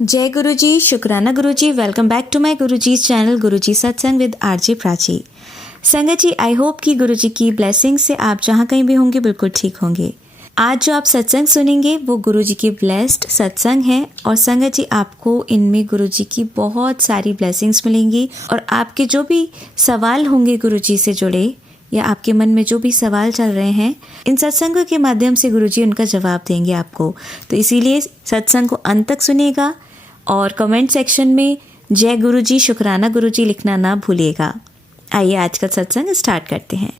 जय गुरु जी, शुक्राना गुरु जी। Welcome back to my Guru ji channel गुरु जी सत्संग विद आरजे प्राची। संगत जी, आई होप कि गुरु जी की ब्लेसिंग से आप जहाँ कहीं भी होंगे बिल्कुल ठीक होंगे। आज जो आप सत्संग सुनेंगे वो गुरु जी की ब्लेस्ड सत्संग है और संगत जी आपको इनमें गुरु जी की बहुत सारी ब्लेसिंग्स मिलेंगी और आपके जो भी सवाल होंगे गुरु जी से जुड़े या आपके मन में जो भी सवाल चल रहे हैं, इन सत्संगों के माध्यम से गुरु जी उनका जवाब देंगे आपको। तो इसीलिए सत्संग को अंत तक सुनिएगा और कमेंट सेक्शन में जय गुरु जी, शुक्राना गुरु जी लिखना ना भूलिएगा। आइए आज का सत्संग स्टार्ट करते हैं।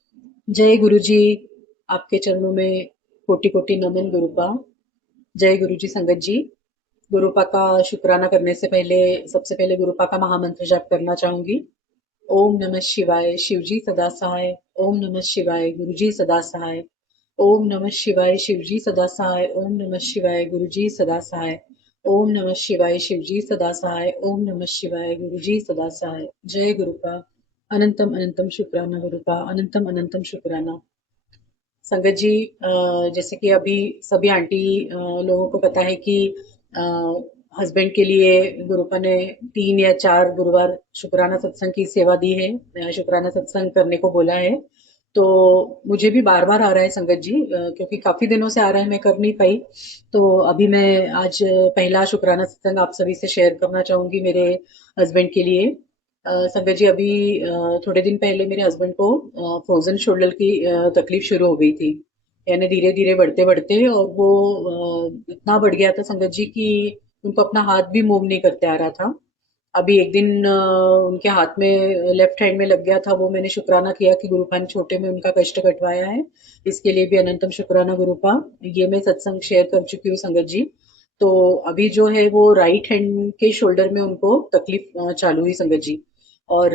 जय गुरु जी, आपके चरणों में कोटि कोटि नमन गुरुपा। जय गुरु जी संगत जी। गुरुपा का शुक्राना करने से पहले सबसे पहले गुरुपा का महामंत्र जाप करना चाहूंगी। ओम नमः शिवाय, शिव जी सदा सहाय। ओम नमः शिवाय, गुरु जी सदा सहाय। ओम नमः शिवाय, शिव जी सदा सहाय। ओम नमः शिवाय, गुरु जी सदा सहाय। ओम नमः शिवाय, शिव जी सदा सहाय। ओम नमः शिवाय, गुरु जी सदा सहाय। जय गुरुपा। अनंतम अनंतम शुक्राना गुरुपा, अनंतम अनंतम शुक्राना। संगत जी, जैसे कि अभी सभी आंटी लोगों को पता है कि हस्बैंड के लिए गुरुपा ने 3 या 4 गुरुवार शुक्राना सत्संग की सेवा दी है, शुक्राना सत्संग करने को बोला है। तो मुझे भी बार बार आ रहा है संगत जी, क्योंकि काफी दिनों से आ रहा है, मैं कर नहीं पाई। तो अभी मैं आज पहला शुक्राना सत्संग आप सभी से शेयर करना चाहूंगी मेरे हस्बैंड के लिए। संगत जी, अभी थोड़े दिन पहले मेरे हस्बैंड को फ्रोजन शोल्डर की तकलीफ शुरू हो गई थी। यानी धीरे धीरे बढ़ते बढ़ते और वो इतना बढ़ गया था संगत जी कि उनको अपना हाथ भी मूव नहीं करते आ रहा था। अभी एक दिन उनके हाथ में लेफ्ट हैंड में लग गया था। वो मैंने शुक्राना किया कि गुरुपान छोटे में उनका कष्ट कटवाया है। इसके लिए भी अनंतम शुक्राना गुरुपा। ये मैं सत्संग शेयर कर चुकी हूँ संगत जी। तो अभी जो है वो राइट हैंड के शोल्डर में उनको तकलीफ चालू हुई संगत जी। और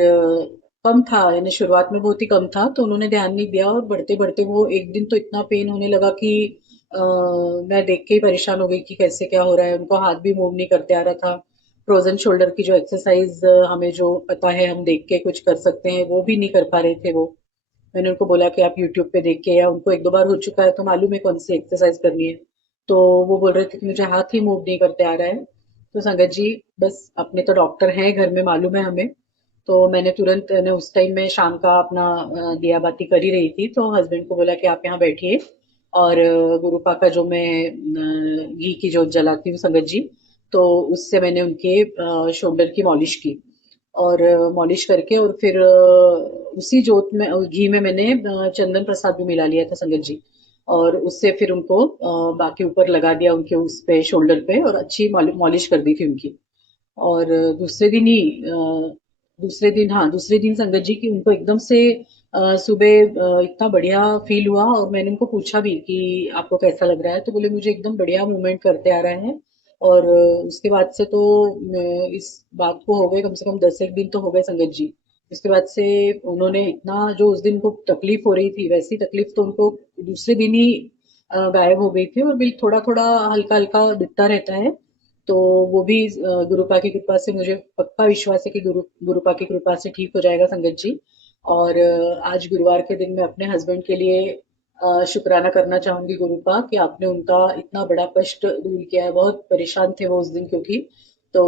कम था, यानी शुरुआत में बहुत ही कम था, तो उन्होंने ध्यान नहीं दिया और बढ़ते बढ़ते वो एक दिन तो इतना पेन होने लगा कि मैं देख के ही परेशान हो गई कि कैसे क्या हो रहा है। उनको हाथ भी मूव नहीं करते आ रहा था। फ्रोजन शोल्डर की जो एक्सरसाइज हमें जो पता है हम देख के कुछ कर सकते हैं, वो भी नहीं कर पा रहे थे वो। मैंने उनको बोला कि आप यूट्यूब पे देख के, या उनको 1-2 बार हो चुका है तो मालूम है कौन सी एक्सरसाइज करनी है। तो वो बोल रहे थे कि मुझे हाथ ही मूव नहीं करते आ रहा है। तो संगत जी, बस अपने तो डॉक्टर हैं घर में, मालूम है हमें। तो मैंने तुरंत ने उस टाइम में शाम का अपना दिया बाती कर ही रही थी, तो हस्बैंड को बोला कि आप यहाँ बैठिए और गुरुपा का जो मैं घी की जोत जलाती हूँ संगत जी, तो उससे मैंने उनके शोल्डर की मॉलिश की। और मॉलिश करके और फिर उसी जोत में घी में मैंने चंदन प्रसाद भी मिला लिया था संगत जी। और उससे फिर उनको बाकी ऊपर लगा दिया उनके उस पे शोल्डर पे, और अच्छी मॉलिश कर दी थी उनकी। और दूसरे दिन ही दूसरे दिन संगत जी की उनको एकदम से सुबह इतना बढ़िया फील हुआ। और मैंने उनको पूछा भी कि आपको कैसा लग रहा है, तो बोले मुझे एकदम बढ़िया मूवमेंट करते आ रहा है। और उसके बाद से तो इस बात को हो गए कम से कम 10 एक दिन तो हो गए संगत जी। उसके बाद से उन्होंने इतना, जो उस दिन को तकलीफ हो रही थी वैसी तकलीफ तो उनको दूसरे दिन ही गायब हो गई थी, और बिल थोड़ा थोड़ा हल्का हल्का दिखता रहता है। तो वो भी गुरुपा की कृपा से मुझे पक्का विश्वास है कि गुरुपा की कृपा से ठीक हो जाएगा संगत जी। और आज गुरुवार के दिन मैं अपने हस्बैंड के लिए शुक्राना करना चाहूंगी गुरुपा कि आपने उनका इतना बड़ा कष्ट दूर किया है। बहुत परेशान थे वो उस दिन, क्योंकि तो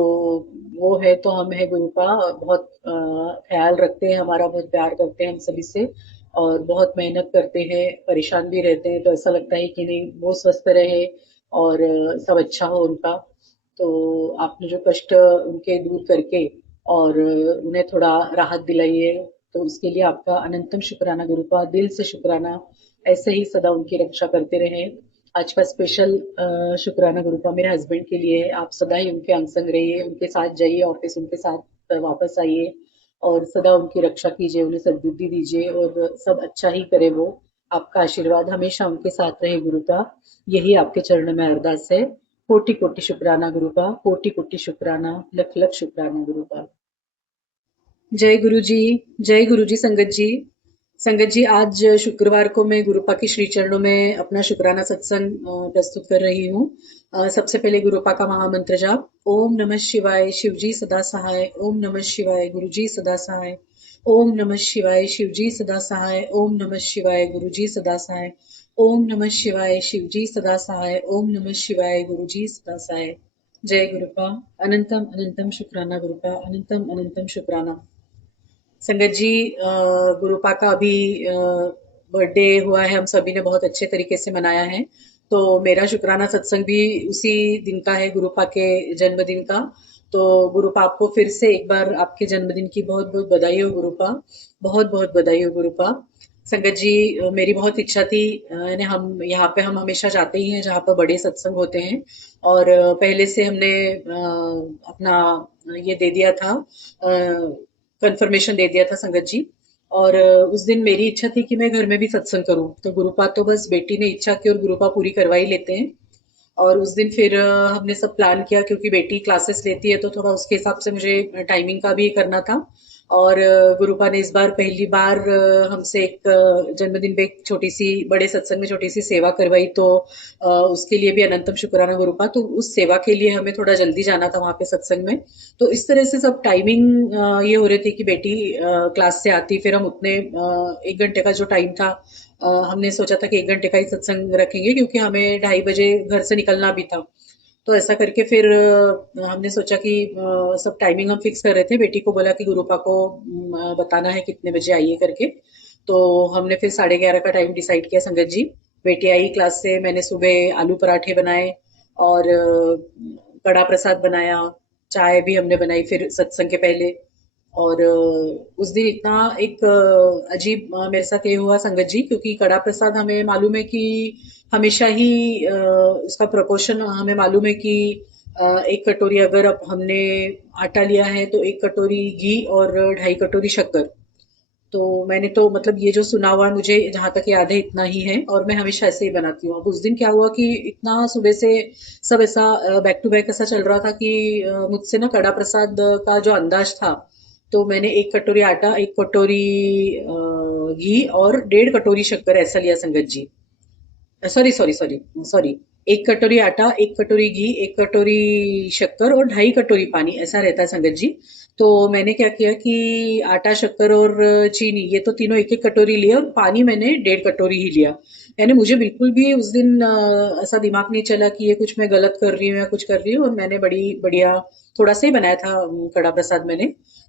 वो है तो हम है गुरुपा। बहुत ख्याल रखते हैं हमारा, बहुत प्यार करते हैं हम सभी से, और बहुत मेहनत करते हैं, परेशान भी रहते हैं। तो ऐसा लगता है कि नहीं, वो स्वस्थ रहे और सब अच्छा हो उनका। तो आपने जो कष्ट उनके दूर करके और उन्हें थोड़ा राहत दिलाई है, तो उसके लिए आपका अनंतम शुक्राना गुरुपा, दिल से शुक्राना। ऐसे ही सदा उनकी रक्षा करते रहे। आज का स्पेशल शुक्राना गुरुपा मेरे हस्बैंड के लिए है। आप सदा ही उनके अंग संग रहिए, उनके साथ जाइए ऑफिस, उनके साथ वापस आइए और सदा उनकी रक्षा कीजिए, उन्हें सद्बुद्धि दीजिए और सब अच्छा ही करे वो। आपका आशीर्वाद हमेशा उनके साथ रहे गुरुपा, यही आपके चरणों में अरदास है। कोटि कोटि शुक्राना गुरुपा, कोटि कोटि शुक्राना, लख लख शुक्राना गुरुपा। जय गुरु जी। जय गुरु जी संगत जी। संगत जी, आज शुक्रवार को मैं गुरुपा के श्री चरणों में अपना शुक्राना सत्संग प्रस्तुत कर रही हूँ। सबसे पहले गुरुपा का महामंत्र जाप। ओम नमः शिवाय, शिव जी सदा सहाय। ओम नमः शिवाय, गुरु जी सदा सहाय। ओम नमः शिवाय, शिव जी सदा सहाय। ओम नमः शिवाय, गुरु जी सदा सहाय। ओम नमः शिवाय, शिव जी सदा सहाय। ओम नमः शिवाय, गुरु जी सदा सहाय। जय गुरुपा। अनंतम अनंतम शुक्राना गुरुपा, अनंतम अनंतम शुक्राना। संगत जी, गुरुपा का अभी बर्थडे हुआ है, हम सभी ने बहुत अच्छे तरीके से मनाया है। तो मेरा शुक्राना सत्संग भी उसी दिन का है, गुरुपा के जन्मदिन का। तो गुरुपा, आपको फिर से एक बार आपके जन्मदिन की बहुत बहुत बधाई हो गुरुपा। बहुत बहुत बधाई हो गुरुपा। संगत जी, मेरी बहुत इच्छा थी, यानी हम यहाँ पे हम हमेशा जाते ही हैं जहाँ पर बड़े सत्संग होते हैं। और पहले से हमने अपना ये दे दिया था, कंफर्मेशन दे दिया था संगत जी। और उस दिन मेरी इच्छा थी कि मैं घर में भी सत्संग करूं, तो गुरुपा तो बस बेटी ने इच्छा की और गुरुपा पूरी करवा ही लेते हैं। और उस दिन फिर हमने सब प्लान किया, क्योंकि बेटी क्लासेस लेती है तो थोड़ा उसके हिसाब से मुझे टाइमिंग का भी करना था। और गुरुपा ने इस बार पहली बार हमसे एक जन्मदिन पे एक छोटी सी बड़े सत्संग में छोटी सी सेवा करवाई। तो उसके लिए भी अनंतम शुक्राना गुरुपा। तो उस सेवा के लिए हमें थोड़ा जल्दी जाना था वहां पे सत्संग में। तो इस तरह से सब टाइमिंग ये हो रही थी कि बेटी क्लास से आती, फिर हम उतने 1 घंटे का जो टाइम था, हमने सोचा था कि 1 घंटे का ही सत्संग रखेंगे, क्योंकि हमें 2:30 बजे घर से निकलना भी था। तो ऐसा करके फिर हमने सोचा कि सब टाइमिंग हम फिक्स कर रहे थे, बेटी को बोला कि गुरुपा को बताना है कितने बजे आइए करके। तो हमने फिर 11:30 का टाइम डिसाइड किया संगत जी। बेटी आई क्लास से, मैंने सुबह आलू पराठे बनाए और कड़ा प्रसाद बनाया, चाय भी हमने बनाई फिर सत्संग के पहले। और उस दिन इतना एक अजीब मेरे साथ ये हुआ संगत जी, क्योंकि कड़ा प्रसाद हमें मालूम है कि हमेशा ही उसका प्रोपोर्शन हमें मालूम है कि 1 कटोरी अगर अब हमने आटा लिया है तो 1 कटोरी घी और 2.5 कटोरी शक्कर। तो मैंने तो मतलब ये जो सुना हुआ है मुझे जहां तक याद है इतना ही है, और मैं हमेशा ऐसे ही बनाती हूँ। अब उस दिन क्या हुआ कि इतना सुबह से सब ऐसा बैक टू बैक ऐसा चल रहा था कि मुझसे ना कड़ा प्रसाद का जो अंदाज था, तो मैंने 1 कटोरी आटा, 1 कटोरी घी और 1.5 कटोरी शक्कर ऐसा लिया संगत जी। सॉरी सॉरी सॉरी सॉरी, 1 कटोरी आटा, 1 कटोरी घी, 1 कटोरी शक्कर और 2.5 कटोरी पानी, ऐसा रहता है संगत जी। तो मैंने क्या किया कि आटा, शक्कर और चीनी, ये तो तीनों एक एक कटोरी लिए, और पानी मैंने 1.5 कटोरी ही लिया। यानी मुझे बिल्कुल भी उस दिन ऐसा दिमाग नहीं चला कि ये कुछ मैं गलत कर रही हूँ या कुछ कर रही हूँ। और मैंने बड़ी बढ़िया थोड़ा सा ही बनाया था कड़ा प्रसाद मैंने।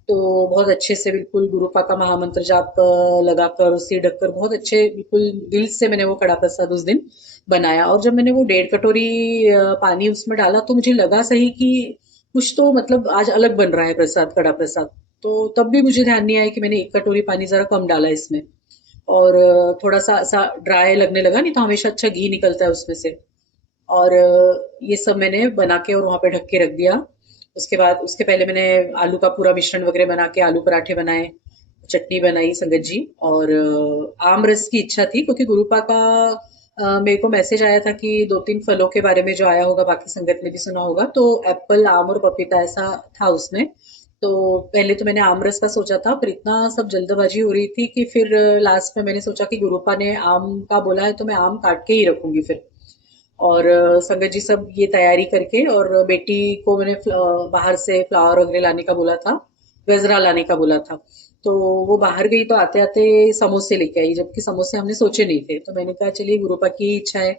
तो बहुत अच्छे से बिल्कुल गुरुपा का महामंत्र जाप लगाकर, सिर ढककर, बहुत अच्छे बिल्कुल दिल से मैंने वो कड़ा प्रसाद उस दिन बनाया। और जब मैंने वो 1.5 कटोरी पानी उसमें डाला, तो मुझे लगा सही कि कुछ तो मतलब आज अलग बन रहा है प्रसाद, कड़ा प्रसाद। तो तब भी मुझे ध्यान नहीं आया कि मैंने 1 कटोरी पानी जरा कम डाला इसमें। और थोड़ा सा ऐसा ड्राई लगने लगा, नहीं तो हमेशा अच्छा घी निकलता है उसमें से। और ये सब मैंने बना के और वहां पे ढक के रख दिया। उसके बाद उसके पहले मैंने आलू का पूरा मिश्रण वगैरह बना के आलू पराठे बनाए, चटनी बनाई संगत जी। और आम रस की इच्छा थी, क्योंकि गुरुपा का मेरे को मैसेज आया था कि 2-3 फलों के बारे में जो आया होगा, बाकी संगत ने भी सुना होगा, तो एप्पल, आम और पपीता ऐसा था उसमें। तो पहले तो मैंने आम रस का सोचा था, पर इतना सब जल्दबाजी हो रही थी कि फिर लास्ट में मैंने सोचा कि गुरुपा ने आम का बोला है तो मैं आम काट के ही रखूंगी फिर। और संगत जी सब ये तैयारी करके, और बेटी को मैंने बाहर से फ्लावर वगैरह लाने का बोला था, गजरा लाने का बोला था। तो वो बाहर गई तो आते आते समोसे लेके आई, जबकि समोसे हमने सोचे नहीं थे। तो मैंने कहा चलिए गुरुपा की इच्छा है।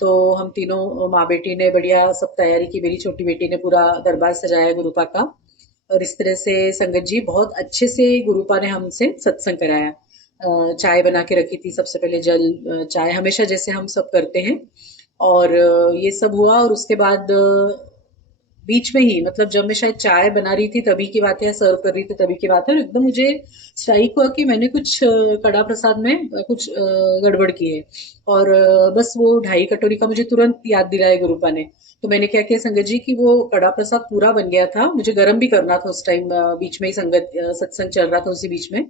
तो हम तीनों माँ बेटी ने बढ़िया सब तैयारी की, मेरी छोटी बेटी ने पूरा दरबार सजाया गुरुपा का। और इस तरह से संगत जी बहुत अच्छे से गुरुपा ने हमसे सत्संग कराया। चाय बना के रखी थी सबसे पहले, जल चाय हमेशा जैसे हम सब करते हैं। और ये सब हुआ, और उसके बाद बीच में ही, मतलब जब मैं शायद चाय बना रही थी तभी की बात है, या सर्व कर रही थी तभी की बात है, और एकदम मुझे स्ट्राइक हुआ कि मैंने कुछ कड़ा प्रसाद में कुछ गड़बड़ की है। और बस वो 2.5 कटोरी का मुझे तुरंत याद दिलाया गुरुपा ने। तो मैंने क्या किया संगत जी कि वो कड़ा प्रसाद पूरा बन गया था, मुझे गर्म भी करना था उस टाइम, बीच में ही सत्संग चल रहा था उसी बीच में।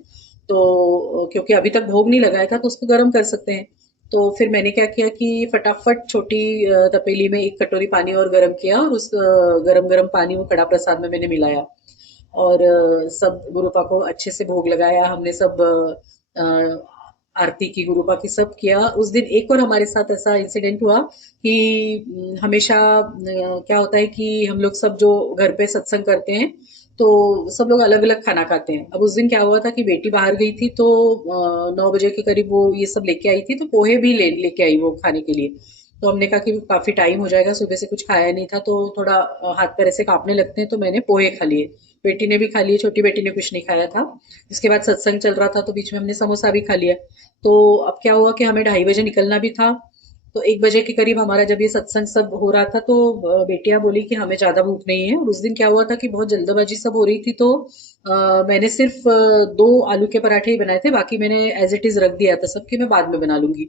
तो क्योंकि अभी तक भोग नहीं लगाया था तो उसको गर्म कर सकते हैं। तो फिर मैंने क्या किया कि फटाफट छोटी तपेली में 1 कटोरी पानी और गर्म किया, और उस गरम गरम पानी वो कड़ा प्रसाद में मैंने मिलाया। और सब गुरुपा को अच्छे से भोग लगाया हमने सब। आरती की गुरुपा की सब किया। उस दिन एक और हमारे साथ ऐसा इंसिडेंट हुआ कि हमेशा क्या होता है कि हम लोग सब जो घर पे सत्संग करते हैं, तो सब लोग अलग अलग खाना खाते हैं। अब उस दिन क्या हुआ था कि बेटी बाहर गई थी, तो 9 बजे के करीब वो ये सब लेके आई थी, तो पोहे भी लेके आई वो खाने के लिए। तो हमने कहा कि काफी टाइम हो जाएगा, सुबह से कुछ खाया नहीं था तो थोड़ा हाथ पैर ऐसे कांपने लगते हैं, तो मैंने पोहे खा लिए। बेटी ने भी खा लिए, छोटी बेटी ने कुछ नहीं खाया था। इसके बाद सत्संग चल रहा था तो बीच में हमने समोसा भी खा लिया। तो अब क्या हुआ कि हमें 2:30 बजे निकलना भी था। तो 1 बजे के करीब हमारा जब ये सत्संग सब हो रहा था तो बेटियां बोली कि हमें ज्यादा भूख नहीं है। और उस दिन क्या हुआ था कि बहुत जल्दबाजी सब हो रही थी, तो मैंने सिर्फ 2 आलू के पराठे ही बनाए थे, बाकी मैंने एज इट इज रख दिया था सबके, मैं बाद में बना लूंगी।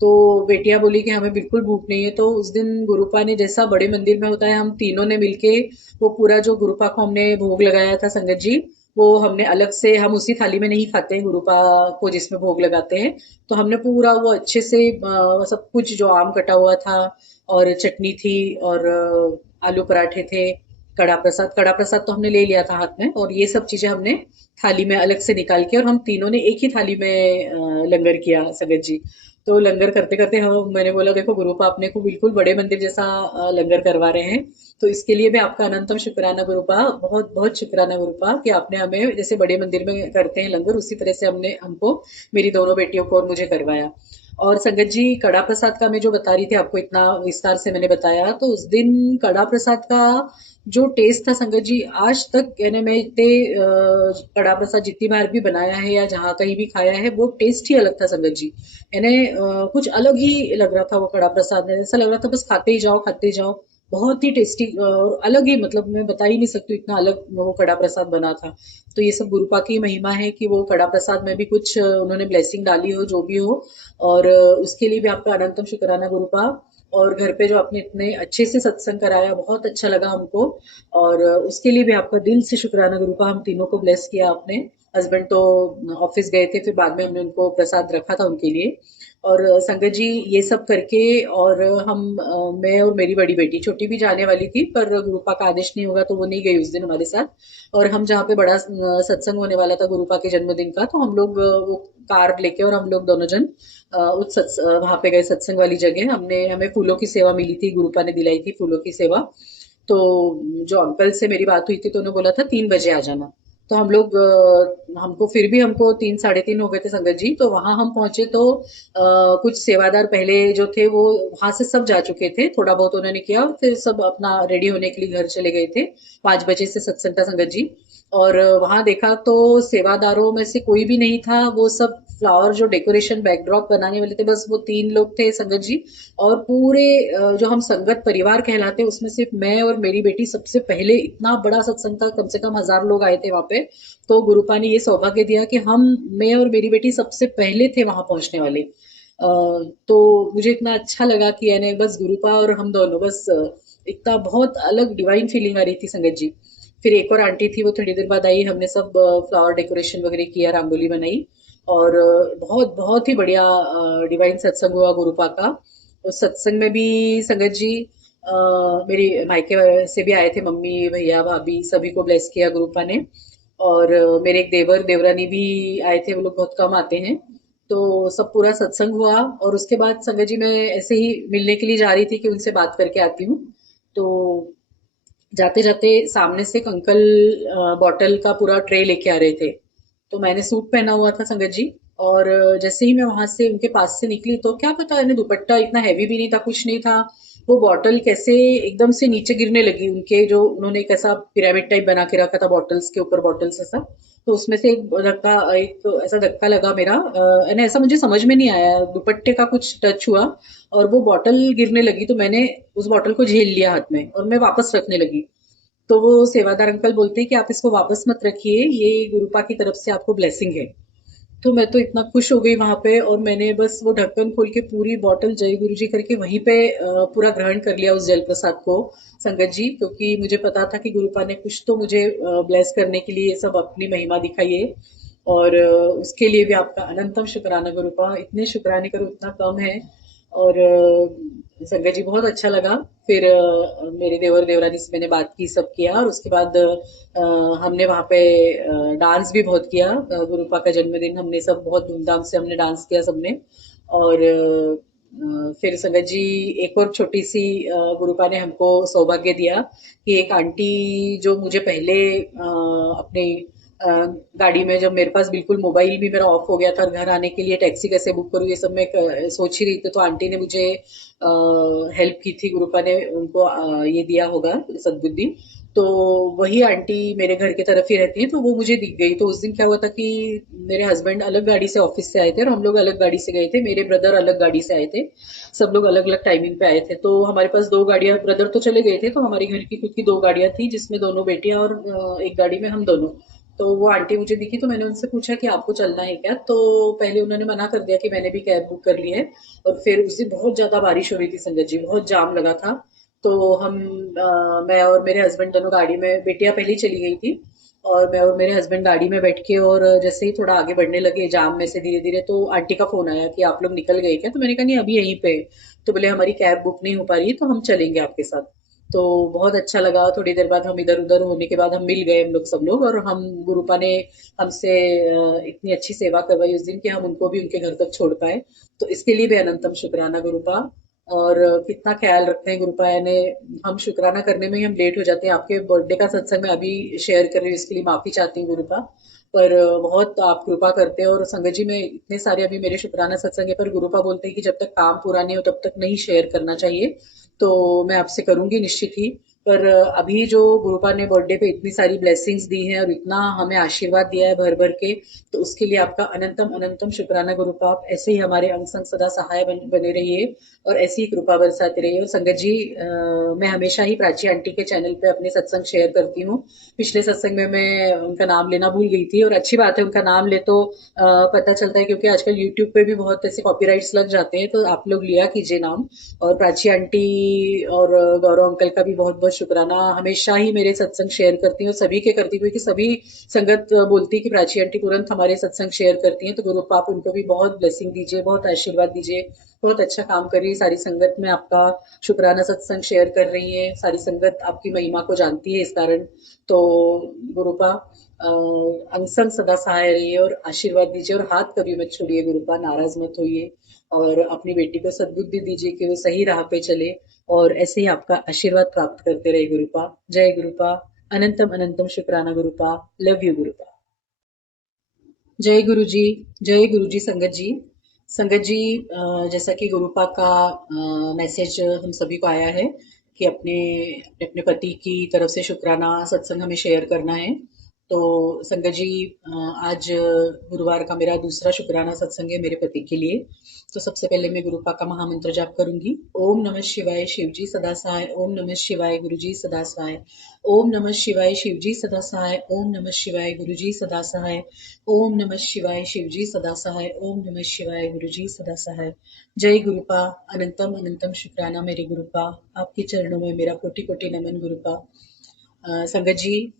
तो बेटियां बोली कि हमें बिल्कुल भूख नहीं है। तो उस दिन गुरुपा ने, जैसा बड़े मंदिर में होता है, हम तीनों ने मिलके वो पूरा जो गुरुपा को हमने भोग लगाया था संगत जी, वो हमने अलग से, हम उसी थाली में नहीं खाते हैं गुरुपा को जिसमें भोग लगाते हैं। तो हमने पूरा वो अच्छे से सब कुछ, जो आम कटा हुआ था और चटनी थी और आलू पराठे थे, कड़ा प्रसाद तो हमने ले लिया था हाथ में, और ये सब चीजें हमने थाली में अलग से निकाल के, और हम तीनों ने एक ही थाली में लंगर किया संगत जी। तो लंगर करते करते हम, मैंने बोला देखो गुरुपा अपने को बिल्कुल बड़े मंदिर जैसा लंगर करवा रहे हैं। तो इसके लिए मैं आपका अनंतम शुक्राना गुरुपा, बहुत बहुत शुक्राना गुरुपा कि आपने हमें जैसे बड़े मंदिर में करते हैं लंगर, उसी तरह से हमने हमको, मेरी दोनों बेटियों को और मुझे करवाया। और संगत जी, कड़ा प्रसाद का मैं जो बता रही थी आपको, इतना विस्तार से मैंने बताया, तो उस दिन कड़ा प्रसाद का जो टेस्ट था संगत जी, आज तक यानी मैं इतने कड़ा प्रसाद जितनी बार भी बनाया है या जहाँ कहीं भी खाया है, वो टेस्ट ही अलग था संगत जी। यानी कुछ अलग ही लग रहा था वो कड़ा प्रसाद में, ऐसा लग रहा था बस खाते ही जाओ खाते ही जाओ। बहुत ही टेस्टी और अलग ही, मतलब मैं बता ही नहीं सकती इतना अलग वो कड़ा प्रसाद बना था। तो ये सब गुरुपा की महिमा है कि वो कड़ा प्रसाद में भी कुछ उन्होंने ब्लेसिंग डाली हो, जो भी हो। और उसके लिए भी आपका अनंतम शुक्राना गुरुपा। और घर पे जो आपने इतने अच्छे से सत्संग कराया, बहुत अच्छा लगा हमको। और उसके लिए भी आपका दिल से शुक्राना गुरुपा, हम तीनों को ब्लेस किया आपने। हस्बैंड तो ऑफिस गए थे, फिर बाद में हमने उनको प्रसाद रखा था उनके लिए। और संगत जी, ये सब करके, और हम मैं और मेरी बड़ी बेटी, छोटी भी जाने वाली थी पर गुरुपा का आदेश नहीं होगा तो वो नहीं गई उस दिन हमारे साथ। और हम जहाँ पे बड़ा सत्संग होने वाला था गुरुपा के जन्मदिन का, तो हम लोग वो कार लेके और हम लोग दोनों जन वहां पे गए सत्संग वाली जगह। हमें फूलों की सेवा मिली थी, गुरुपा ने दिलाई थी फूलों की सेवा। तो जो अंकल से मेरी बात हुई थी तो उन्होंने बोला था 3 बजे आ जाना। तो हम लोग हमको फिर भी हमको 3 साढ़े 3 हो गए थे संगत जी। तो वहां हम पहुंचे तो कुछ सेवादार पहले जो थे वो वहां से सब जा चुके थे, थोड़ा बहुत उन्होंने किया और फिर सब अपना रेडी होने के लिए घर चले गए थे। 5 बजे से सत्संग था संगत जी। और वहां देखा तो सेवादारों में से कोई भी नहीं था, वो सब फ्लावर जो डेकोरेशन बैकड्रॉप बनाने वाले थे, बस वो 3 लोग थे संगत जी। और पूरे जो हम संगत परिवार कहलाते हैं उसमें सिर्फ मैं और मेरी बेटी सबसे पहले, इतना बड़ा सत्संग था, कम से कम 1000 लोग आए थे वहां पे। तो गुरुपा ने ये सौभाग्य दिया कि मैं और मेरी बेटी सबसे पहले थे वहां पहुंचने वाले। तो मुझे इतना अच्छा लगा कि यानी बस गुरुपा और हम दोनों बस इतना बहुत अलग डिवाइन फीलिंग आ रही थी संगत जी। फिर एक और आंटी थी, वो थोड़ी देर बाद आई, हमने सब फ्लावर डेकोरेशन वगैरह किया, रंगोली बनाई। और बहुत बहुत ही बढ़िया डिवाइन सत्संग हुआ गुरुपा का। उस सत्संग में भी संगत जी, मेरी मायके से भी आए थे, मम्मी भैया भाभी सभी को ब्लेस किया गुरुपा ने। और मेरे एक देवर देवरानी भी आए थे, वो लोग बहुत कम आते हैं। तो सब पूरा सत्संग हुआ और उसके बाद संगत जी मैं ऐसे ही मिलने के लिए जा रही थी कि उनसे बात करके आती हूँ। तो जाते जाते सामने से एक अंकल बॉटल का पूरा ट्रे लेके आ रहे थे। तो मैंने सूट पहना हुआ था संगत जी। और जैसे ही मैं वहां से उनके पास से निकली, तो क्या पता, इन्हें दुपट्टा इतना हैवी भी नहीं था, कुछ नहीं था। वो बॉटल कैसे एकदम से नीचे गिरने लगी उनके, जो उन्होंने एक ऐसा पिरामिड टाइप बना के रखा था बॉटल्स के ऊपर, बॉटल्स ऐसा। तो उसमें से एक ऐसा धक्का लगा मेरा, यानी ऐसा मुझे समझ में नहीं आया, दुपट्टे का कुछ टच हुआ और वो बॉटल गिरने लगी। तो मैंने उस बॉटल को झेल लिया हाथ में और मैं वापस रखने लगी। तो वो सेवादार अंकल बोलते हैं कि आप इसको वापस मत रखिए, ये गुरुपा की तरफ से आपको ब्लेसिंग है। तो मैं तो इतना खुश हो गई वहां पे, और मैंने बस वो ढक्कन खोल के पूरी बॉटल जय गुरु जी करके वहीं पे पूरा ग्रहण कर लिया उस जल प्रसाद को संगत जी, क्योंकि मुझे पता था कि गुरुपा ने कुछ तो मुझे ब्लेस करने के लिए सब अपनी महिमा दिखाई है। और उसके लिए भी आपका अनंतम शुक्राना गुरुपा, इतने शुक्राने करो उतना कम है। और संगत जी बहुत अच्छा लगा। फिर मेरे देवर देवरानी से मैंने बात की, सब किया, और उसके बाद हमने वहाँ पे डांस भी बहुत किया। गुरुपा का जन्मदिन हमने सब बहुत धूमधाम से हमने डांस किया सबने। और फिर संगत जी, एक और छोटी सी गुरुपा ने हमको सौभाग्य दिया कि एक आंटी जो मुझे पहले अपने अ, गाड़ी में जब मेरे पास बिल्कुल मोबाइल भी मेरा ऑफ हो गया था और घर आने के लिए टैक्सी कैसे बुक करूँ ये सब मैं सोच ही रही थी, तो आंटी ने मुझे हेल्प की थी, गुरुपा ने उनको ये दिया होगा सद्बुद्धि। तो वही आंटी मेरे घर की तरफ ही रहती है, तो वो मुझे दिख गई। तो उस दिन क्या हुआ था कि मेरे हस्बैंड अलग गाड़ी से ऑफिस से आए थे और हम लोग अलग गाड़ी से गए थे, मेरे ब्रदर अलग गाड़ी से आए थे। सब लोग अलग अलग टाइमिंग पे आए थे, तो हमारे पास दो गाड़ियां, ब्रदर तो चले गए थे, तो हमारी घर की खुद की दो गाड़ियां थी जिसमें दोनों बेटियां और एक गाड़ी में हम दोनों। तो वो आंटी मुझे दिखी, तो मैंने उनसे पूछा कि आपको चलना है क्या? तो पहले उन्होंने मना कर दिया कि मैंने भी कैब बुक कर ली है। और फिर उस दिन बहुत ज्यादा बारिश हो रही थी संगत जी, बहुत जाम लगा था। तो मैं और मेरे हस्बैंड दोनों गाड़ी में, बेटियां पहले ही चली गई थी और मैं और मेरे हस्बैंड गाड़ी में बैठ के, और जैसे ही थोड़ा आगे बढ़ने लगे जाम में से धीरे धीरे, तो आंटी का फोन आया कि आप लोग निकल गए क्या? तो मैंने कहा नहीं, अभी यहीं पे। तो बोले हमारी कैब बुक नहीं हो पा रही है, तो हम चलेंगे आपके साथ। तो बहुत अच्छा लगा। थोड़ी देर बाद हम इधर उधर होने के बाद हम मिल गए, हम लोग सब लोग, और हम गुरुपा ने हमसे इतनी अच्छी सेवा करवाई उस दिन कि हम उनको भी उनके घर तक छोड़ पाए। तो इसके लिए भी अनंतम शुक्राना गुरुपा। और कितना ख्याल रखते हैं गुरुपा ने। हम शुक्राना करने में ही हम लेट हो जाते हैं। आपके बर्थडे का सत्संग मैं अभी शेयर कर रही हूँ, इसके लिए माफी चाहती हूँ गुरुपा। पर बहुत आप कृपा करते हो। और संगत जी में इतने सारे अभी मेरे शुक्राना सत्संग है, पर गुरुपा बोलते हैं कि जब तक काम पूरा नहीं हो तब तक नहीं शेयर करना चाहिए। तो मैं आपसे करूंगी निश्चित ही। पर अभी जो गुरुपा ने बर्थडे पे इतनी सारी ब्लेसिंग्स दी हैं और इतना हमें आशीर्वाद दिया है भर भर के, तो उसके लिए आपका अनंतम अनंतम शुक्राना गुरुपा। आप ऐसे ही हमारे अंग संग सदा सहाय बने रहिए और ऐसी ही कृपा बरसाते रहिए। और संगत जी, मैं हमेशा ही प्राची आंटी के चैनल पे अपने सत्संग शेयर करती हूँ। पिछले सत्संग में मैं उनका नाम लेना भूल गई थी, और अच्छी बात है, उनका नाम ले तो पता चलता है, क्योंकि आजकल यूट्यूब पे भी बहुत ऐसे कॉपीराइट्स लग जाते हैं, तो आप लोग लिया कीजिए नाम। और प्राची आंटी और गौरव अंकल का भी बहुत बहुत शुक्राना। हमेशा ही मेरे सत्संग शेयर करती हूँ, सभी के करती हूँ, कि सभी संगत बोलती है कि प्राची आंटी तुरंत हमारे सत्संग शेयर करती हैं। तो गुरु आप उनको भी बहुत ब्लेसिंग दीजिए, बहुत आशीर्वाद दीजिए। बहुत अच्छा काम कर रही है सारी संगत में, आपका शुक्राना सत्संग शेयर कर रही है, सारी संगत आपकी महिमा को जानती है इस कारण। तो गुरुपा अंग संग सदा सहाय रहिए और आशीर्वाद दीजिए, और हाथ कभी मत छोड़िए गुरुपा, नाराज मत होइए। और अपनी बेटी को सद्बुद्धि दीजिए कि वो सही राह पे चले, और ऐसे ही आपका आशीर्वाद प्राप्त करते रहे गुरुपा। जय गुरुपा। अनंतम अनंतम शुक्राना गुरुपा। Love you गुरुपा। जय गुरु जी। जय गुरु जी संगत जी। संगत जी, जैसा कि गुरुपा का मैसेज हम सभी को आया है कि अपने अपने अपने पति की तरफ से शुक्राना सत्संग हमें शेयर करना है। तो संगत जी, आज गुरुवार का मेरा दूसरा शुक्राना सत्संग है मेरे पति के लिए। तो सबसे पहले मैं गुरुपा का महामंत्र जाप करूंगी। ओम नमः शिवाय शिव जी सदा सहाय, ओम नमः शिवाय गुरु जी सदा सहाय, ओम नमः शिवाय शिव जी सदा सहाय, ओम नमः शिवाय गुरु जी सदा सहाय, ओम नमः शिवाय शिव जी सदा सहाय, ओम नमः शिवाय गुरु जी सदा सहाय। जय गुरुपा। अनंतम अनंतम शुक्राना मेरे गुरुपा। आपके चरणों में मेरा कोटि कोटि नमन गुरुपा। संगत जी,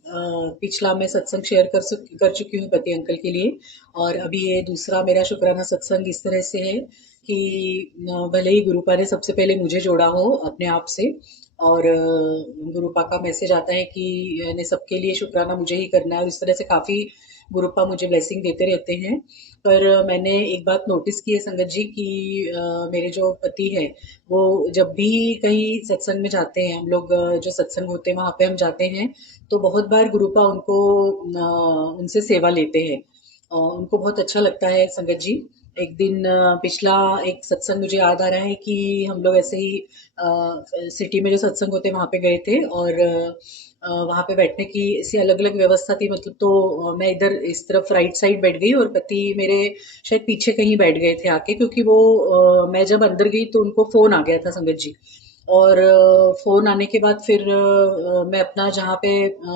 पिछला मैं सत्संग शेयर कर चुकी हूँ पति अंकल के लिए, और अभी ये दूसरा मेरा शुक्राना सत्संग इस तरह से है कि भले ही गुरुपा ने सबसे पहले मुझे जोड़ा हो अपने आप से, और गुरुपा का मैसेज आता है कि ने सबके लिए शुक्राना मुझे ही करना है, और इस तरह से काफी गुरुपा मुझे ब्लेसिंग देते रहते हैं। पर मैंने एक बात नोटिस की है संगत जी कि मेरे जो पति है, वो जब भी कहीं सत्संग में जाते हैं, हम लोग जो सत्संग होते हैं वहां पे हम जाते हैं, तो बहुत बार गुरुपा उनको उनसे सेवा लेते हैं। उनको बहुत अच्छा लगता है संगत जी। एक दिन पिछला एक सत्संग मुझे याद आ रहा है कि हम लोग ऐसे ही सिटी में जो सत्संग होते हैं वहां पे गए थे, और वहां पे बैठने की ऐसी अलग अलग व्यवस्था थी, मतलब तो मैं इधर इस तरफ राइट साइड बैठ गई और पति मेरे शायद पीछे कहीं बैठ गए थे आके, क्योंकि वो मैं जब अंदर गई तो उनको फोन आ गया था संगत जी। और फोन आने के बाद फिर मैं अपना जहाँ पे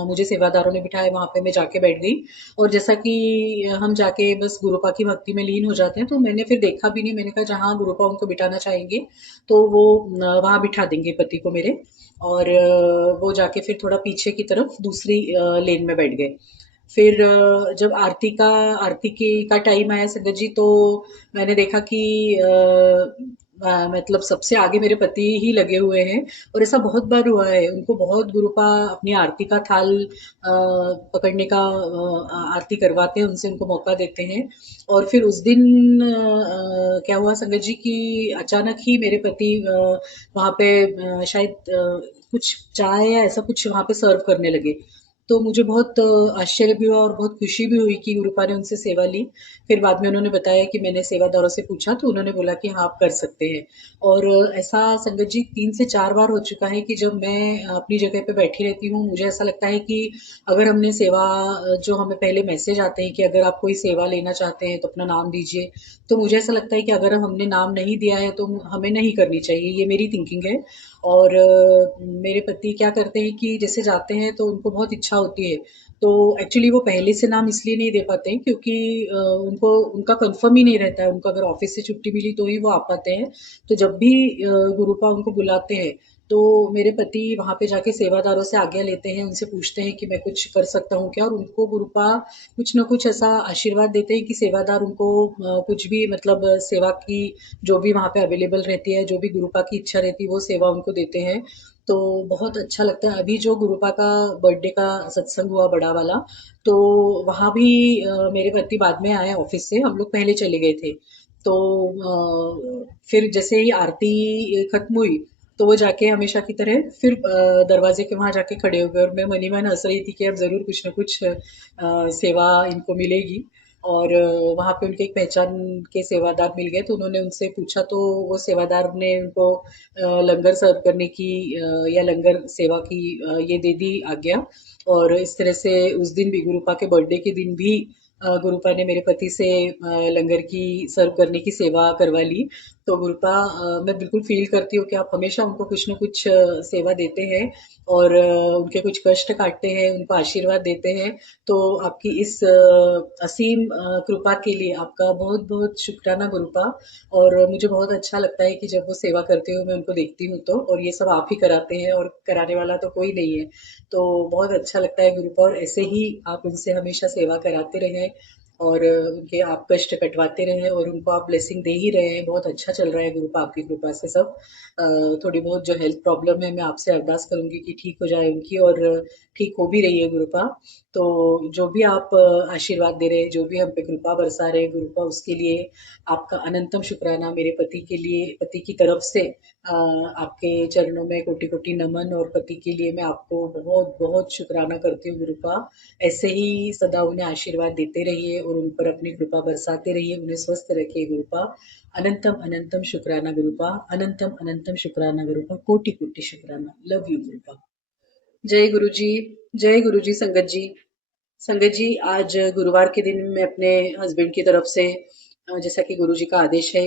मुझे सेवादारों ने बिठाया वहां पे मैं जाके बैठ गई। और जैसा कि हम जाके बस गुरुपा की भक्ति में लीन हो जाते हैं, तो मैंने फिर देखा भी नहीं, मैंने कहा जहाँ गुरुपा उनको बिठाना चाहेंगे तो वो वहां बिठा देंगे पति को मेरे। और वो जाके फिर थोड़ा पीछे की तरफ दूसरी लेन में बैठ गए। फिर जब आरती की का टाइम आया संगत जी, तो मैंने देखा कि मतलब सबसे आगे मेरे पति ही लगे हुए हैं। और ऐसा बहुत बार हुआ है, उनको बहुत गुरुपा अपनी आरती का थाल पकड़ने का, आरती करवाते हैं उनसे, उनको मौका देते हैं। और फिर उस दिन क्या हुआ संगत जी कि अचानक ही मेरे पति वहां पे शायद कुछ चाय या ऐसा कुछ वहां पे सर्व करने लगे। तो मुझे बहुत आश्चर्य भी हुआ और बहुत खुशी भी हुई कि गुरुपा ने उनसे सेवा ली। फिर बाद में उन्होंने बताया कि मैंने सेवादारों से पूछा तो उन्होंने बोला कि हाँ, आप कर सकते हैं। और ऐसा संगत जी 3 से 4 बार हो चुका है कि जब मैं अपनी जगह पे बैठी रहती हूँ, मुझे ऐसा लगता है कि अगर हमने सेवा जो हमें पहले मैसेज आते हैं कि अगर आप कोई सेवा लेना चाहते हैं तो अपना नाम दीजिए। तो मुझे ऐसा लगता है कि अगर हमने नाम नहीं दिया है तो हमें नहीं करनी चाहिए, ये मेरी थिंकिंग है। और मेरे पति क्या करते हैं कि जैसे जाते हैं तो उनको बहुत इच्छा होती है, तो एक्चुअली वो पहले से नाम इसलिए नहीं दे पाते हैं क्योंकि उनको उनका कंफर्म ही नहीं रहता है, उनको अगर ऑफिस से छुट्टी मिली तो ही वो आ पाते हैं। तो जब भी गुरुपा उनको बुलाते हैं तो मेरे पति वहां पे जाके सेवादारों से आज्ञा लेते हैं, उनसे पूछते हैं कि मैं कुछ कर सकता हूँ क्या, और उनको गुरुपा कुछ ना कुछ ऐसा आशीर्वाद देते हैं कि सेवादार उनको कुछ भी मतलब सेवा की जो भी वहाँ पे अवेलेबल रहती है, जो भी गुरुपा की इच्छा रहती है वो सेवा उनको देते हैं। तो बहुत अच्छा लगता है। अभी जो गुरुपा का बर्थडे का सत्संग हुआ बड़ा वाला, तो वहाँ भी मेरे पति बाद में आए ऑफिस से, हम लोग पहले चले गए थे। तो फिर जैसे ही आरती खत्म हुई तो वो जाके हमेशा की तरह फिर दरवाजे के वहां जाके खड़े हो गए, और मैं मनी मन हंस रही थी कि अब जरूर कुछ ना कुछ सेवा इनको मिलेगी। और वहां पे उनके एक पहचान के सेवादार मिल गए, तो उन्होंने उनसे पूछा तो वो सेवादार ने उनको लंगर सर्व करने की या लंगर सेवा की ये दे दी आज्ञा। और इस तरह से उस दिन भी गुरुपा के बर्थडे के दिन भी गुरुपा ने मेरे पति से लंगर की सर्व करने की सेवा करवा ली। तो गुरुपा मैं बिल्कुल फील करती हूँ कि आप हमेशा उनको कुछ न कुछ सेवा देते हैं और उनके कुछ कष्ट काटते हैं, उनको आशीर्वाद देते हैं। तो आपकी इस असीम कृपा के लिए आपका बहुत बहुत शुक्राना गुरुपा। और मुझे बहुत अच्छा लगता है कि जब वो सेवा करते हुए मैं उनको देखती हूँ तो, और ये सब आप ही कराते हैं और कराने वाला तो कोई नहीं है। तो बहुत अच्छा लगता है गुरुपा, और ऐसे ही आप उनसे हमेशा सेवा कराते रहें और उनके आप कष्ट कटवाते रहें और उनको आप ब्लेसिंग दे ही रहे हैं। बहुत अच्छा चल रहा है गुरुपा, आपकी कृपा से सब। थोड़ी बहुत जो हेल्थ प्रॉब्लम है मैं आपसे अरदास करूंगी कि ठीक हो जाए उनकी, और ठीक हो भी रही है गुरुपा। तो जो भी आप आशीर्वाद दे रहे हैं, जो भी हम पे कृपा बरसा रहे हैं गुरुपा, उसके लिए आपका अनंतम शुक्राना। मेरे पति के लिए, पति की तरफ से आपके चरणों में कोटि कोटि नमन, और पति के लिए मैं आपको बहुत बहुत शुक्राना करती हूँ गुरुपा। ऐसे ही सदा उन्हें आशीर्वाद देते रहिए और उन पर अपनी कृपा बरसाते रहिए, उन्हें स्वस्थ रखिए गुरुपा। अनंतम अनंतम शुक्राना गुरुपा, अनंतम अनंतम शुक्राना गुरुपा, कोटि कोटि शुक्राना। Love you गुरुपा। जय गुरु जी। जय गुरु जी संगत जी। संगत जी, आज गुरुवार के दिन मैं अपने हस्बैंड की तरफ से जैसा कि गुरु जी का आदेश है,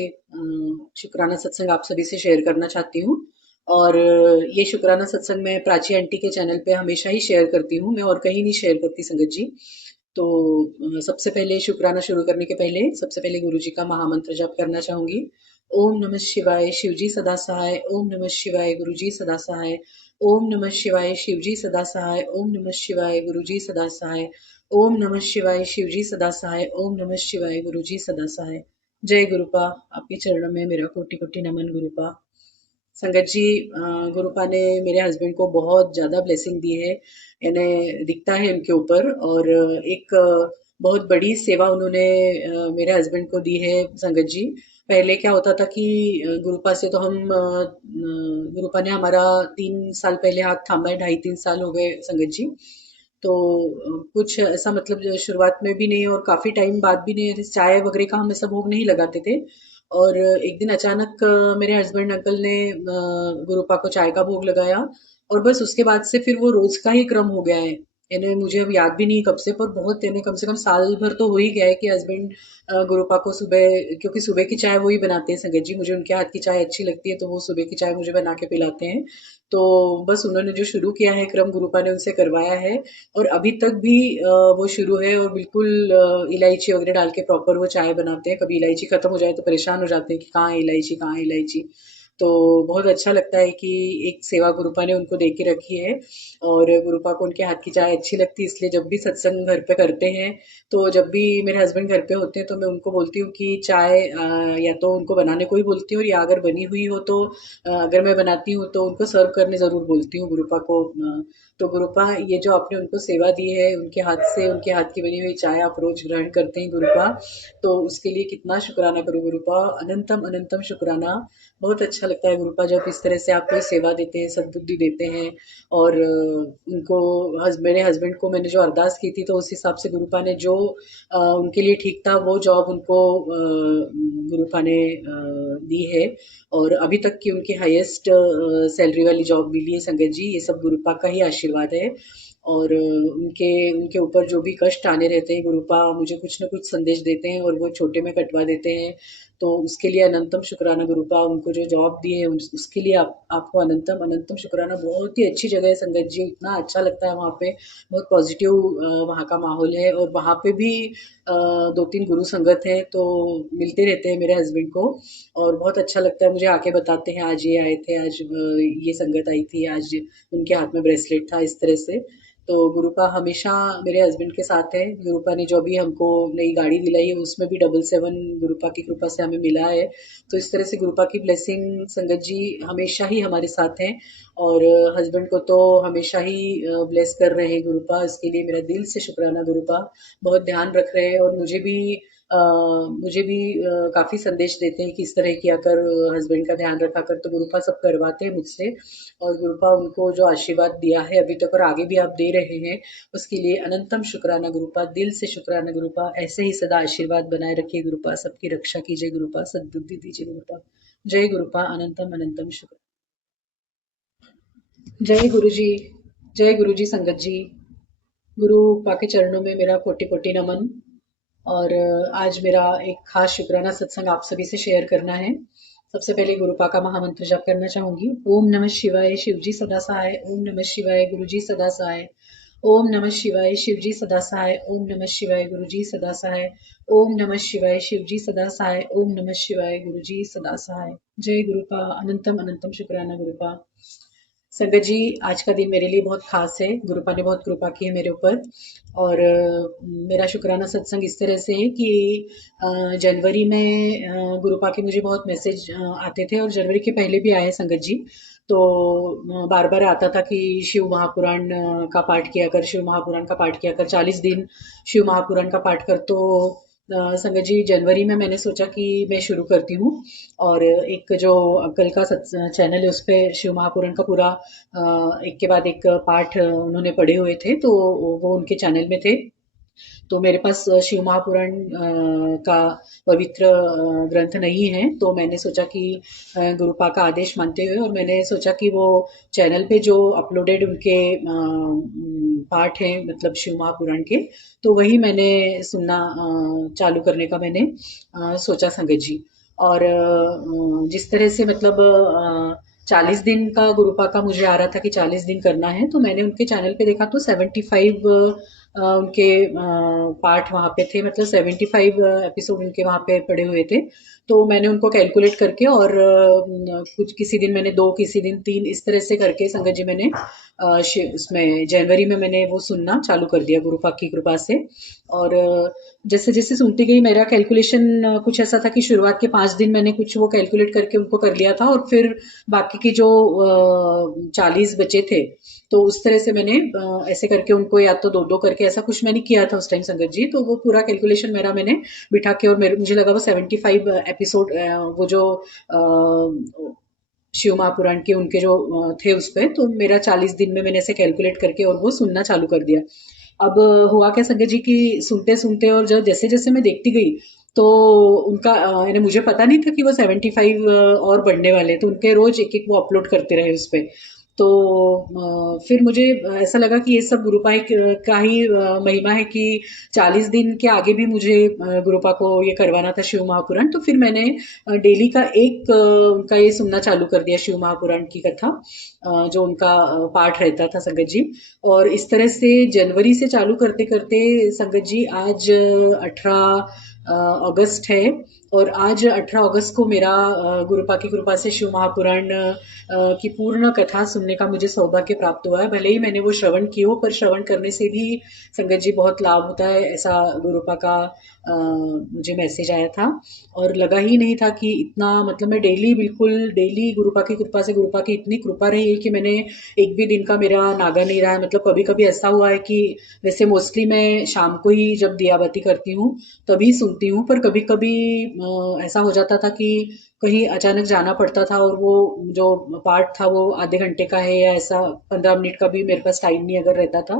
शुक्राना सत्संग आप सभी से शेयर करना चाहती हूँ। और ये शुक्राना सत्संग मैं प्राची आंटी के चैनल पे हमेशा ही शेयर करती हूँ, मैं और कहीं नहीं शेयर करती संगत जी। तो सबसे पहले शुक्राना शुरू करने के पहले सबसे पहले गुरु जी का महामंत्र जप करना चाहूंगी। ओम नमः शिवाय, शिव जी सदा सहाय। ओम नमः शिवाय, गुरु जी सदा सहाय। ओम नमः शिवाय, शिव जी सदा सहाय। ओम नमः शिवाय, गुरु जी सदा सहाय। ओम नमः शिवाय, शिव जी सदा सहाय। ओम नमः शिवाय, गुरु जी सदा सहाय। जय गुरुपा। आपके चरणों में मेरा कोटि कोटि नमन गुरुपा। संगत जी, गुरुपा ने मेरे हस्बैंड को बहुत ज्यादा ब्लेसिंग दी है, यानी दिखता है उनके ऊपर। और एक बहुत बड़ी सेवा उन्होंने मेरे हस्बैंड को दी है संगत जी। पहले क्या होता था कि गुरुपा से तो हम गुरुपा ने हमारा 3 साल पहले हाथ थामा है, 2.5-3 साल हो गए संगत जी। तो कुछ ऐसा मतलब जो शुरुआत में भी नहीं और काफी टाइम बाद भी नहीं, ऐसे चाय वगैरह का हम ऐसा भोग नहीं लगाते थे। और एक दिन अचानक मेरे हस्बैंड अंकल ने गुरुपा को चाय का भोग लगाया, और बस उसके बाद से फिर वो रोज का ही क्रम हो गया है। यानी मुझे अब याद भी नहीं कब से, पर बहुत यानी कम से कम साल भर तो हो ही गया है कि हस्बैंड गुरुपा को सुबह, क्योंकि सुबह की चाय वो ही बनाते हैं संगत जी, मुझे उनके हाथ की चाय अच्छी लगती है तो वो सुबह की चाय मुझे बना के पिलाते हैं। तो बस उन्होंने जो शुरू किया है क्रम, गुरुपा ने उनसे करवाया है, और अभी तक भी वो शुरू है। और बिल्कुल इलायची वगैरह डाल के प्रॉपर वो चाय बनाते हैं। कभी इलायची खत्म हो जाए तो परेशान हो जाते हैं कि कहाँ है इलायची, कहाँ है इलायची। तो बहुत अच्छा लगता है कि एक सेवा गुरुपा ने उनको दे के रखी है, और गुरुपा को उनके हाथ की चाय अच्छी लगती है, इसलिए जब भी सत्संग घर पे करते हैं, तो जब भी मेरे हस्बैंड घर पे होते हैं तो मैं उनको बोलती हूँ कि चाय या तो उनको बनाने को ही बोलती हूँ, या अगर बनी हुई हो तो अगर मैं बनाती हूँ तो उनको सर्व करने ज़रूर बोलती हूँ गुरुपा को। तो गुरुपा ये जो आपने उनको सेवा दी है, उनके हाथ से, उनके हाथ की बनी हुई चाय आप रोज ग्रहण करते हैं गुरुपा, तो उसके लिए कितना शुक्राना करूँ गुरुपा, अनंतम अनंतम शुक्राना। बहुत अच्छा लगता है गुरुपा जब इस तरह से आप कोई सेवा देते हैं, सद्बुद्धि देते हैं। और उनको मेरे हस्बैंड को मैंने जो अरदास की थी तो उस हिसाब से गुरुपा ने जो उनके लिए ठीक था वो जॉब उनको गुरुपा ने दी है। और अभी तक की उनकी हाईएस्ट सैलरी वाली जॉब मिली है संगत जी, ये सब गुरुपा का ही आशीर्वाद है। और उनके उनके ऊपर जो भी कष्ट आने रहते हैं गुरुपा मुझे कुछ न कुछ संदेश देते हैं और वो छोटे में कटवा देते हैं। तो उसके लिए अनंतम शुक्राना गुरुपा, उनको जो जॉब दी है उसके लिए आपको अनंतम अनंतम शुक्राना। बहुत ही अच्छी जगह है संगत जी, इतना अच्छा लगता है वहाँ पे, बहुत पॉजिटिव वहाँ का माहौल है। और वहाँ पे भी 2-3 गुरु संगत है तो मिलते रहते हैं मेरे हस्बैंड को और बहुत अच्छा लगता है, मुझे आके बताते हैं आज ये आए थे, आज ये संगत आई थी, आज उनके हाथ में ब्रेसलेट था, इस तरह से। तो गुरुपा हमेशा मेरे हस्बैंड के साथ है। गुरुपा ने जो भी हमको नई गाड़ी दिलाई है उसमें भी 777 गुरुपा की कृपा से हमें मिला है। तो इस तरह से गुरुपा की ब्लेसिंग संगत जी हमेशा ही हमारे साथ हैं। और हस्बैंड को तो हमेशा ही ब्लेस कर रहे हैं गुरुपा, इसके लिए मेरा दिल से शुक्राना गुरुपा। बहुत ध्यान रख रहे हैं और मुझे भी काफ़ी संदेश देते हैं कि इस तरह किया कर, हस्बैंड का ध्यान रखा कर, तो गुरुपा सब करवाते हैं मुझसे। और गुरुपा उनको जो आशीर्वाद दिया है अभी तक और आगे भी आप दे रहे हैं उसके लिए अनंतम शुक्राना गुरुपा, दिल से शुक्राना गुरुपा। ऐसे ही सदा आशीर्वाद बनाए रखिए गुरुपा, सबकी रक्षा कीजिए गुरुपा, सद्बुद्धि दीजिए गुरुपा। जय गुरुपा, अनंतम अनंतम शुक्र। जय गुरु जी, जय गुरु जी संगत जी। गुरु पा के चरणों में मेरा कोटि कोटि नमन। और आज मेरा एक खास शुक्राना सत्संग आप सभी से शेयर करना है। सबसे पहले गुरुपा का महामंत्र जाप करना चाहूंगी। ओम नमः शिवाय, शिव जी सदा सहाय। ओम नमः शिवाय, गुरु जी सदा सहाय। ओम नमः शिवाय, शिव जी सदा सहाय। ओम नमः शिवाय, गुरु जी सदा सहाय। ओम नमः शिवाय, शिव जी सदा सहाय। ओम नमः शिवाय, गुरु जी सदा सहाय। जय गुरुपा, अनंतम अनंतम शुक्राना गुरुपा। संगत जी, आज का दिन मेरे लिए बहुत खास है। गुरुपा ने बहुत कृपा की है मेरे ऊपर। और मेरा शुक्राना सत्संग इस तरह से है कि जनवरी में गुरुपा के मुझे बहुत मैसेज आते थे और जनवरी के पहले भी आए संगत जी। तो बार बार आता था कि शिव महापुराण का पाठ किया कर, शिव महापुराण का पाठ किया कर, 40 दिन शिव महापुराण का पाठ कर। तो संगत जी जनवरी में मैंने सोचा कि मैं शुरू करती हूँ। और एक जो अंकल का चैनल है उस पे शिव महापुराण का पूरा एक के बाद एक पाठ उन्होंने पढ़े हुए थे, तो वो उनके चैनल में थे। तो मेरे पास शिव महापुराण का पवित्र ग्रंथ नहीं है, तो मैंने सोचा कि गुरुपा का आदेश मानते हुए और मैंने सोचा कि वो चैनल पे जो अपलोडेड उनके पाठ हैं मतलब शिव महापुराण के, तो वही मैंने सुनना चालू करने का मैंने सोचा संगत जी। और जिस तरह से मतलब 40 दिन का गुरुपा का मुझे आ रहा था कि 40 दिन करना है, तो मैंने उनके चैनल पे देखा तो 75 उनके पार्ट वहाँ पे थे, मतलब 75 एपिसोड उनके वहाँ पे पड़े हुए थे। तो मैंने उनको कैलकुलेट करके और कुछ किसी दिन मैंने 2, किसी दिन 3, इस तरह से करके संगत जी मैंने उसमें जनवरी में मैंने वो सुनना चालू कर दिया गुरुपा की कृपा से। और जैसे जैसे सुनती गई मेरा कैलकुलेशन कुछ ऐसा था कि शुरुआत के 5 दिन मैंने कुछ वो कैलकुलेट करके उनको कर लिया था और फिर बाकी के जो 40 बचे थे तो उस तरह से मैंने ऐसे करके उनको या तो 2-2 करके ऐसा कुछ मैंने किया था उस टाइम संगत जी। तो वो पूरा कैलकुलेशन मेरा मैंने बिठा के और मुझे लगा वो 75 एपिसोड वो जो शिव महापुराण के उनके जो थे उस पे, तो मेरा 40 दिन में मैंने ऐसे कैलकुलेट करके और वो सुनना चालू कर दिया। अब हुआ क्या संगत जी कि सुनते सुनते और जो जैसे जैसे मैं देखती गई तो उनका यानी मुझे पता नहीं था कि वो 75 और बढ़ने वाले, तो उनके रोज एक एक वो अपलोड करते रहे उस पे। तो फिर मुझे ऐसा लगा कि ये सब गुरुपा का ही महिमा है कि 40 दिन के आगे भी मुझे गुरुपा को ये करवाना था शिव महापुराण। तो फिर मैंने डेली का एक उनका ये सुनना चालू कर दिया शिव महापुराण की कथा, जो उनका पाठ रहता था संगत जी। और इस तरह से जनवरी से चालू करते करते संगत जी आज 18 अगस्त है और आज 18 अगस्त को मेरा गुरुपा की कृपा से शिव महापुराण की पूर्ण कथा सुनने का मुझे सौभाग्य प्राप्त हुआ है। भले ही मैंने वो श्रवण की हो, पर श्रवण करने से भी संगत जी बहुत लाभ होता है, ऐसा गुरुपा का मुझे मैसेज आया था। और लगा ही नहीं था कि इतना, मतलब मैं डेली, बिल्कुल डेली गुरुपा की कृपा से, गुरुपा की इतनी कृपा रही है कि मैंने एक भी दिन का मेरा नागा नहीं रहा है। मतलब कभी कभी ऐसा हुआ है कि वैसे मोस्टली मैं शाम को ही जब दिया बाती करती हूँ तभी सुनती हूँ, पर कभी कभी ऐसा हो जाता था कि कहीं अचानक जाना पड़ता था और वो जो पार्ट था वो आधे घंटे का है या ऐसा 15 मिनट का भी मेरे पास टाइम नहीं अगर रहता था,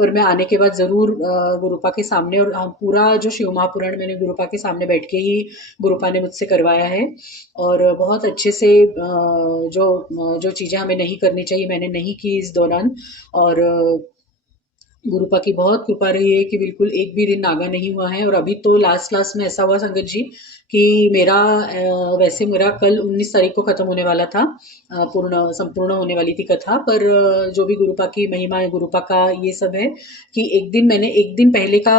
और मैं आने के बाद जरूर गुरुपा के सामने, और पूरा जो शिव महापुराण मैंने गुरुपा के सामने बैठ के ही गुरुपा ने मुझसे करवाया है। और बहुत अच्छे से जो चीजें हमें नहीं करनी चाहिए मैंने नहीं की इस दौरान। और गुरुपा की बहुत कृपा रही है कि बिल्कुल एक भी दिन नागा नहीं हुआ है। और अभी तो लास्ट लास्ट में ऐसा हुआ संगत जी कि मेरा वैसे मेरा कल 19 तारीख को खत्म होने वाला था, संपूर्ण होने वाली थी कथा, पर जो भी गुरुपा की महिमा है, गुरुपा का ये सब है कि मैंने एक दिन पहले का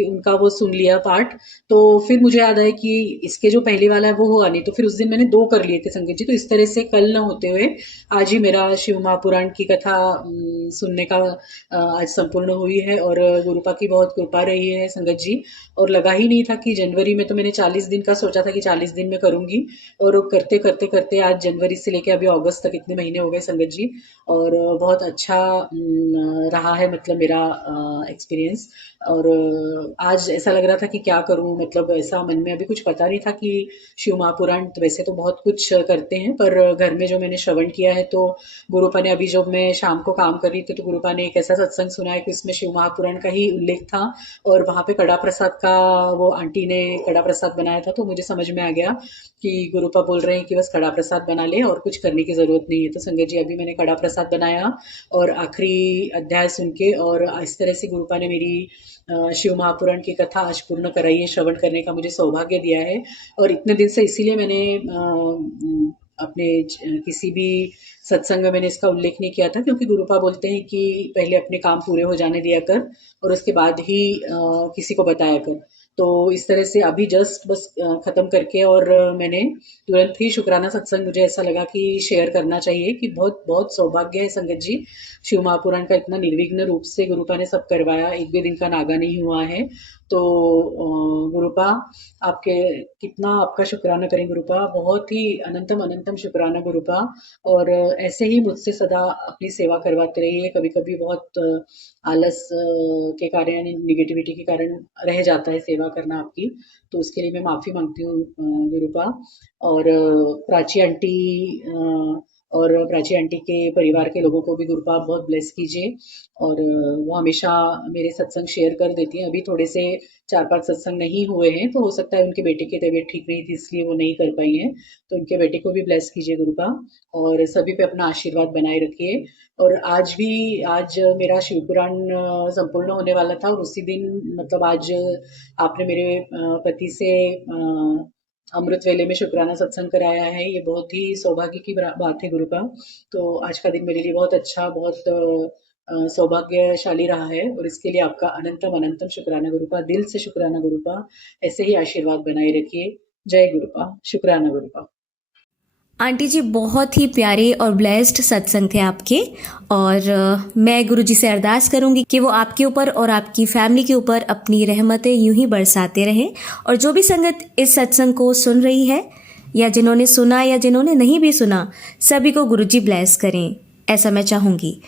उनका वो सुन लिया पार्ट, तो फिर मुझे याद आया कि इसके जो पहले वाला है वो हुआ नहीं, तो फिर उस दिन मैंने 2 कर लिए थे संगत जी। तो इस तरह से कल न होते हुए आज ही मेरा शिव महापुराण की कथा सुनने का आज संपूर्ण हुई है। और गुरुपा की बहुत कृपा रही है संगत जी। और लगा ही नहीं था कि जनवरी में, तो मैंने 40 दिन का सोचा था कि 40 दिन में करूंगी, और करते करते करते आज जनवरी से लेके अभी अगस्त तक इतने महीने हो गए संगत जी। और बहुत अच्छा रहा है, मतलब मेरा एक्सपीरियंस। और आज ऐसा लग रहा था कि क्या करूं, मतलब ऐसा मन में अभी कुछ पता नहीं था कि शिव महापुराण तो वैसे तो बहुत कुछ करते हैं, पर घर में जो मैंने श्रवण किया है, तो गुरुपा ने अभी जब मैं शाम को काम कर रही थी तो गुरुपा ने एक ऐसा सत्संग सुनाया कि उसमें शिव महापुराण का ही उल्लेख था, और वहां पे कड़ा प्रसाद का, वो आंटी ने कड़ा प्रसाद बनाया था, तो मुझे समझ में आ गया कि गुरुपा बोल रहे हैं कि बस कड़ा प्रसाद बना ले और कुछ करने की जरूरत नहीं है। तो संगत जी अभी मैंने कड़ा प्रसाद बनाया और आखिरी अध्याय सुन के, और इस तरह से गुरुपा ने मेरी शिव महापुराण की कथा आज पूर्ण कराई है, श्रवण करने का मुझे सौभाग्य दिया है। और इतने दिन से इसीलिए मैंने अपने किसी भी सत्संग में मैंने इसका उल्लेख नहीं किया था, क्योंकि गुरुपा बोलते हैं कि पहले अपने काम पूरे हो जाने दिया कर और उसके बाद ही किसी को बताया कर। तो इस तरह से अभी जस्ट बस खत्म करके, और मैंने तुरंत ही शुक्राना सत्संग, मुझे ऐसा लगा कि शेयर करना चाहिए कि बहुत बहुत सौभाग्य है संगत जी, शिव महापुराण का इतना निर्विघ्न रूप से गुरुपा ने सब करवाया, एक भी दिन का नागा नहीं हुआ है। तो गुरुपा आपके, कितना आपका शुक्राना करें गुरुपा, बहुत ही अनंतम अनंतम शुक्राना गुरुपा। और ऐसे ही मुझसे सदा अपनी सेवा करवाते रहिए। कभी कभी बहुत आलस के कारण यानी निगेटिविटी के कारण रह जाता है सेवा करना आपकी, तो उसके लिए मैं माफी मांगती हूँ गुरुपा। और प्राची आंटी के परिवार के लोगों को भी गुरुपा बहुत ब्लेस कीजिए। और वो हमेशा मेरे सत्संग शेयर कर देती हैं। अभी थोड़े से 4-5 सत्संग नहीं हुए हैं, तो हो सकता है उनके बेटे की तबीयत ठीक नहीं थी इसलिए वो नहीं कर पाई हैं, तो उनके बेटे को भी ब्लेस कीजिए गुरुपा, और सभी पे अपना आशीर्वाद बनाए रखिए। और आज मेरा शिवपुराण संपूर्ण होने वाला था, और उसी दिन, मतलब आज आपने मेरे पति से अमृत वेले में शुक्राना सत्संग कराया है, ये बहुत ही सौभाग्य की बात है गुरुपा। तो आज का दिन मेरे लिए बहुत अच्छा, बहुत सौभाग्यशाली रहा है, और इसके लिए आपका अनंतम अनंतम शुक्राना गुरुपा, दिल से शुक्राना गुरुपा। ऐसे ही आशीर्वाद बनाए रखिए। जय गुरुपा, शुक्राना गुरुपा। आंटी जी बहुत ही प्यारे और ब्लेस्ड सत्संग थे आपके, और मैं गुरुजी से अरदास करूंगी कि वो आपके ऊपर और आपकी फैमिली के ऊपर अपनी रहमतें यूं ही बरसाते रहें। और जो भी संगत इस सत्संग को सुन रही है, या जिन्होंने सुना या जिन्होंने नहीं भी सुना, सभी को गुरुजी ब्लेस करें, ऐसा मैं चाहूँगी।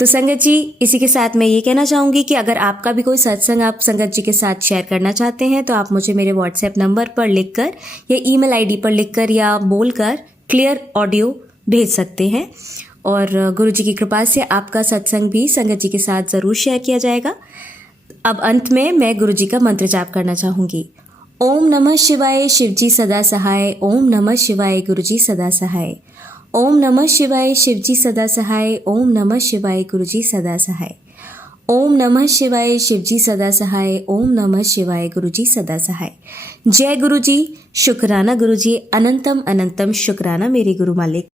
तो संगत जी, इसी के साथ मैं ये कहना चाहूँगी कि अगर आपका भी कोई सत्संग आप संगत जी के साथ शेयर करना चाहते हैं, तो आप मुझे मेरे व्हाट्सएप नंबर पर लिखकर या ईमेल आईडी पर लिखकर या बोलकर क्लियर ऑडियो भेज सकते हैं, और गुरुजी की कृपा से आपका सत्संग भी संगत जी के साथ ज़रूर शेयर किया जाएगा। अब अंत में मैं गुरुजी का मंत्र जाप करना चाहूँगी। ओम नमः शिवाय, शिवजी सदा सहाय। ओम नमः शिवाय, गुरुजी सदा सहाय। ओम नमः शिवाय, शिवजी सदा सहाय। ओम नमः शिवाय, गुरुजी सदा सहाय। ओम नमः शिवाय, शिवजी सदा सहाय। ओम नमः शिवाय, गुरुजी सदा सहाय। जय गुरुजी, शुक्राना गुरुजी, अनंतम अनंतम शुक्राना मेरे गुरु मालिक।